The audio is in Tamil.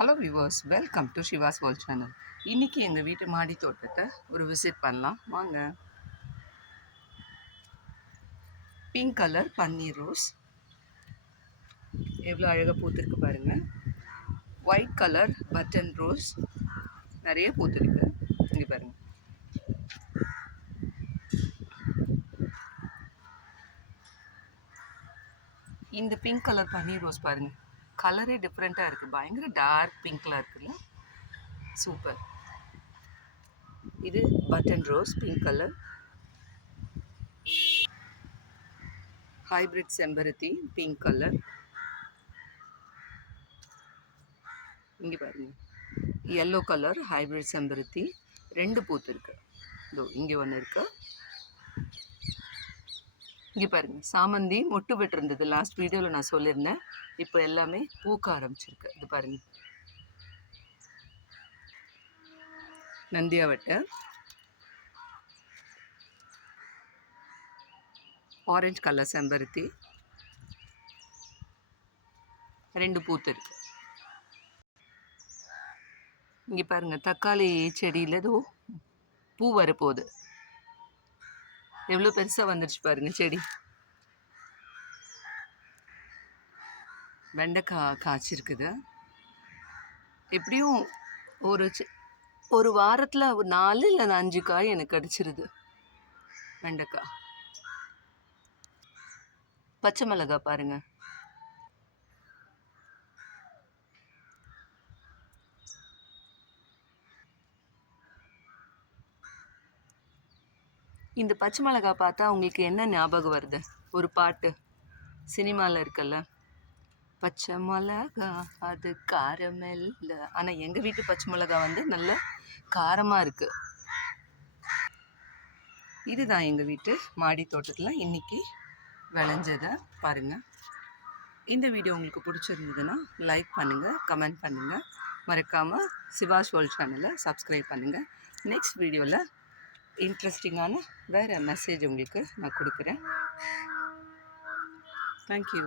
Hello viewers, welcome to Siva's world channel. இன்றைக்கி எங்கள் வீட்டு மாடி தோட்டத்தை ஒரு விசிட் பண்ணலாம் வாங்க. பிங்க் கலர் பன்னீர் ரோஸ் எவ்வளோ அழகாக பூத்துருக்கு பாருங்கள். ஒயிட் கலர் பட்டன் ரோஸ் நிறைய பூத்துருக்கு. இங்கே பாருங்கள். இந்த பிங்க் கலர் பன்னீர் ரோஸ் பாருங்கள், கலரே டிஃப்ரெண்ட்டாக இருக்குது. பயங்கர டார்க் பிங்க்கில் இருக்குல்ல, சூப்பர். இது button rose pink colour. Hybrid செம்பருத்தி பிங்க் கலர். இங்கே பாருங்கள், எல்லோ கலர் ஹைப்ரிட் செம்பருத்தி ரெண்டு பூத்து இருக்கு. இதோ இங்கே ஒன்று இருக்கு. இங்கே பாருங்கள், சாமந்தி மொட்டு விட்டுருந்தது லாஸ்ட் வீடியோவில் நான் சொல்லியிருந்தேன். இப்போ எல்லாமே பூக்க ஆரம்பிச்சிருக்கு. இது பாருங்கள், நந்தியாவட்டை, ஆரஞ்சு கலர் செம்பருத்தி ரெண்டு பூத்து இருக்கு. இங்கே பாருங்கள், தக்காளி செடியில் ஏதோ பூ வரப்போகுது. எவ்வளோ பெருசாக வந்துடுச்சு பாருங்கள் செடி. வெண்டைக்காய் காய்ச்சிருக்குது. எப்படியும் ஒரு வாரத்தில் 4 இல்லை 5 காய் எனக்கு கிடச்சிருது. வெண்டைக்காய், பச்சை மிளகாய் பாருங்கள். இந்த பச்சை மிளகாய் பார்த்தா உங்களுக்கு என்ன ஞாபகம் வருது? ஒரு பாட்டு சினிமாவில் இருக்குல்ல, பச்சை மிளகா அது காரமில்லை. ஆனால் எங்கள் வீட்டு பச்சை மிளகா வந்து நல்ல காரமாக இருக்குது. இதுதான் எங்கள் வீட்டு மாடி தோட்டத்தில் இன்றைக்கி விளைஞ்சதை பாருங்கள். இந்த வீடியோ உங்களுக்கு பிடிச்சிருந்ததுன்னா லைக் பண்ணுங்கள், கமெண்ட் பண்ணுங்கள். மறக்காமல் சிவாஸ் வேர்ல்ட் சேனலை சப்ஸ்கிரைப் பண்ணுங்கள். நெக்ஸ்ட் வீடியோவில் இன்ட்ரெஸ்டிங்கான வேறு மெசேஜ் உங்களுக்கு நான் கொடுக்குறேன். தேங்க்யூ.